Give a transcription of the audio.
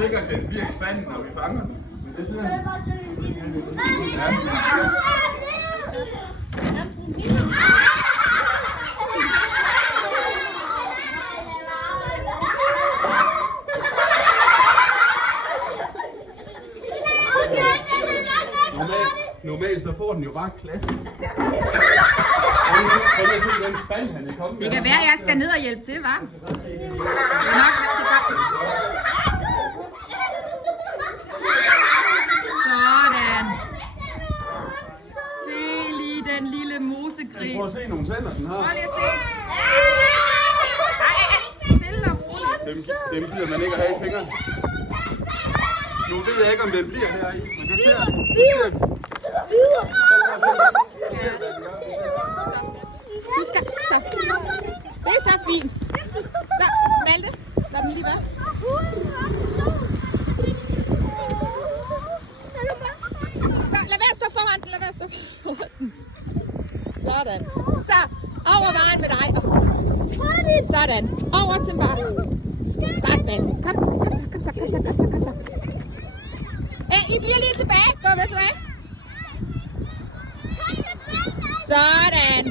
sikkert, at den bliver i spanden, når vi fanger den. Men det synes jeg. Ja. Normalt så får den jo bare klasse. Det kan være, at jeg skal ned og hjælpe til, hva'? Nok, sådan. Se lige den lille musegris. Prøv at se nogle tænder, den har. Prøv lige at se. Stille og roligt. Dem gider man ikke at have i fingrene. Nu ved jeg ikke, om den bliver her i, men det ser den. Du skal, så. Det er så fint. Så, Malte, lad den lige være. Så, lad være at stå foran den, lad være at stå foran den. Sådan. Så, over vejen med dig. Sådan, over til mig. Godt, Mads. Kom så. I bliver lige tilbage. Gå med tilbage. Sådan.